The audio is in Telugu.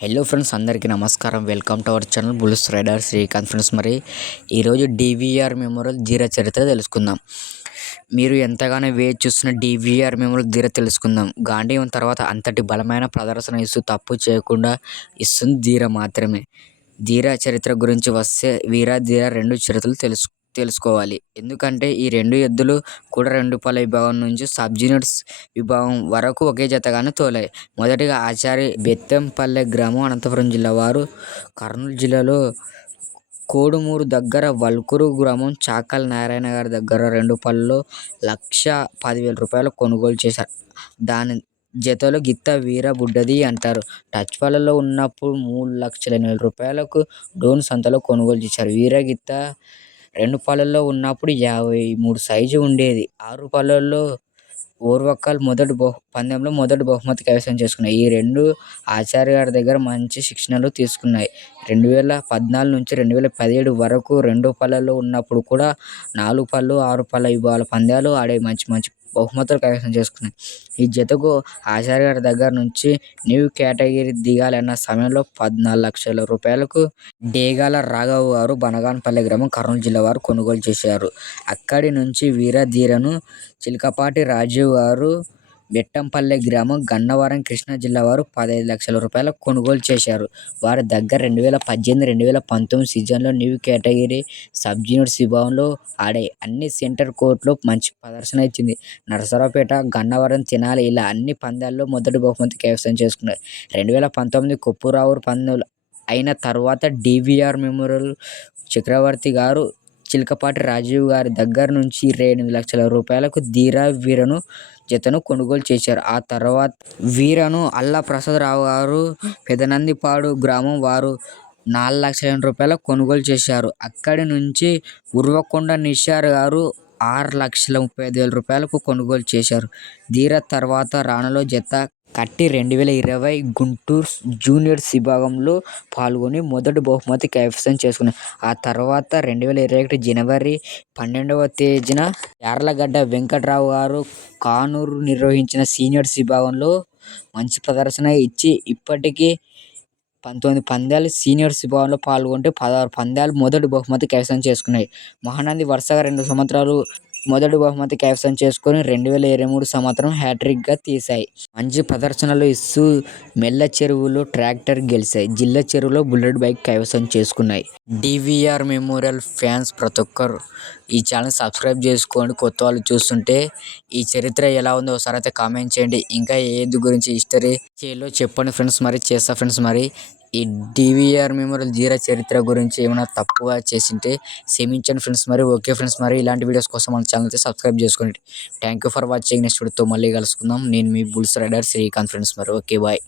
హలో ఫ్రెండ్స్, అందరికీ నమస్కారం. Welcome to our channel bulls rider Srikanth. Friends, మరి ఈరోజు డివిఆర్ మెమోరియల్ ధీర చరిత్ర తెలుసుకుందాం. మీరు ఎంతగానో వేచి చూస్తున్న డివిఆర్ మెమోరియల్ ధీర తెలుసుకుందాం. గాంధీవం తర్వాత అంతటి బలమైన ప్రదర్శన ఇస్తూ తప్పు చేయకుండా ఇస్తుంది ధీర మాత్రమే. ధీర చరిత్ర గురించి వస్తే వీర ధీర రెండు చరిత్రలు తెలుసుకోవాలి. ఎందుకంటే ఈ రెండు ఎద్దులు కూడా రెండు పళ్ళ విభాగం నుంచి సబ్ జూనియర్స్ విభాగం వరకు ఒకే జతగానే తోలాయి. మొదటిగా ఆచారి బెత్తంపల్లె గ్రామం, అనంతపురం జిల్లా వారు. కర్నూలు జిల్లాలో కోడుమూరు దగ్గర వల్కూరు గ్రామం చాకల్ నారాయణ గారి దగ్గర రెండు పళ్ళలో ₹1,10,000 కొనుగోలు చేశారు. దాని జతలో గిత్త వీర బుడ్డది అంటారు. టచ్ పళ్ళలో ఉన్నప్పుడు ₹3,80,000 డోన్ సంతలో కొనుగోలు చేశారు. వీర గిత్త రెండు పళ్ళల్లో ఉన్నప్పుడు 53 సైజు ఉండేది. 6 పళ్ళల్లో ఓర్వకల్ పందెంలో మొదటి బహుమతి కైవసం చేసుకున్నాయి. ఈ రెండు ఆచార్య గారి దగ్గర మంచి శిక్షణలు తీసుకున్నాయి. 2014 నుంచి 2017 వరకు రెండు పళ్ళల్లో ఉన్నప్పుడు కూడా 4 పళ్ళు, 6 పళ్ళ విభాగాల పందాలు ఆడే మంచి మంచి బహుమతులు కైవసం చేసుకున్నాయి. ఈ జతకు ఆచార్య గారి దగ్గర నుంచి న్యూ కేటగిరీ దిగాలన్న సమయంలో ₹14,00,000 డేగాల రాఘవ్ గారు బనగానపల్లె గ్రామం, కర్నూలు జిల్లా వారు కొనుగోలు చేశారు. అక్కడి నుంచి వీర ధీరను చిలకపాటి రాజీవ్ గారు బెట్టంపల్లె గ్రామం, గన్నవరం, కృష్ణా జిల్లా వారు ₹15,00,000 కొనుగోలు చేశారు. వారి దగ్గర 2018-2019 సీజన్లో న్యూ కేటగిరీ సబ్ జూనియర్స్ విభాగంలో ఆడే అన్ని సెంటర్ కోర్టులో మంచి ప్రదర్శన ఇచ్చింది. నరసరావుపేట, గన్నవరం, తెనాలి ఇలా అన్ని పందాల్లో మొదటి బహుమతి కైవసం చేసుకున్నారు. 2019 కొప్పురావూరు పందెం అయిన తర్వాత డివిఆర్ మెమోరియల్ చక్రవర్తి గారు చిలకపాటి రాజీవ్ గారి దగ్గర నుంచి ₹28,00,000 ధీర వీరను జతను కొనుగోలు చేశారు. ఆ తర్వాత వీరను అల్లా ప్రసాదరావు గారు పెదనందిపాడు గ్రామం వారు ₹4,00,000 కొనుగోలు చేశారు. అక్కడి నుంచి ఉర్వకొండ నిషార్ గారు ₹6,35,000 కొనుగోలు చేశారు. ధీర తర్వాత రాణలో జత కట్టి 2020 గుంటూరు జూనియర్స్ విభాగంలో పాల్గొని మొదటి బహుమతి కైవసం చేసుకున్నారు. ఆ తర్వాత 2021 జనవరి 12వ తేదీన యార్లగడ్డ వెంకట్రావు గారు కానూరు నిర్వహించిన సీనియర్స్ విభాగంలో మంచి ప్రదర్శన ఇచ్చి ఇప్పటికి 19 పందాలు సీనియర్స్ విభాగంలో పాల్గొంటే 16 పందాలు మొదటి బహుమతి కైవసం చేసుకున్నాయి. మహానంది వరుసగా 2 సంవత్సరాలు మొదటి బహుమతి కైవసం చేసుకొని 2023 సంవత్సరం హ్యాట్రిక్గా తీశాయి. మంచి ప్రదర్శనలు ఇస్తూ మెల్ల చెరువులో ట్రాక్టర్ గెలిచాయి. జిల్లా చెరువులో బుల్లెట్ బైక్ కైవసం చేసుకున్నాయి. డివిఆర్ మెమోరియల్ ఫ్యాన్స్ ప్రతి ఒక్కరు ఈ ఛానల్ సబ్స్క్రైబ్ చేసుకోండి. కొత్త వాళ్ళు చూస్తుంటే ఈ చరిత్ర ఎలా ఉందో ఒకసారి అయితే కామెంట్ చేయండి. ఇంకా ఏది గురించి హిస్టరీ చేయాలో చెప్పండి ఫ్రెండ్స్. మరి చేస్తా ఫ్రెండ్స్. మరి ఈ డివిఆర్ మెమోరియల్ ధీర చరిత్ర గురించి ఏమైనా తప్పుగా చేసింటే క్షమించండి ఫ్రెండ్స్. మరి ఓకే ఫ్రెండ్స్, మరి ఇలాంటి వీడియోస్ కోసం మన ఛానల్ అయితే సబ్స్క్రైబ్ చేసుకోండి. Thank you for watching. Next వీడియోతో మళ్ళీ కలుసుకుందాం. నేను మీ బుల్స్ రైడర్ శ్రీకాంత్ ఫ్రెండ్స్. మరి ఓకే, బాయ్.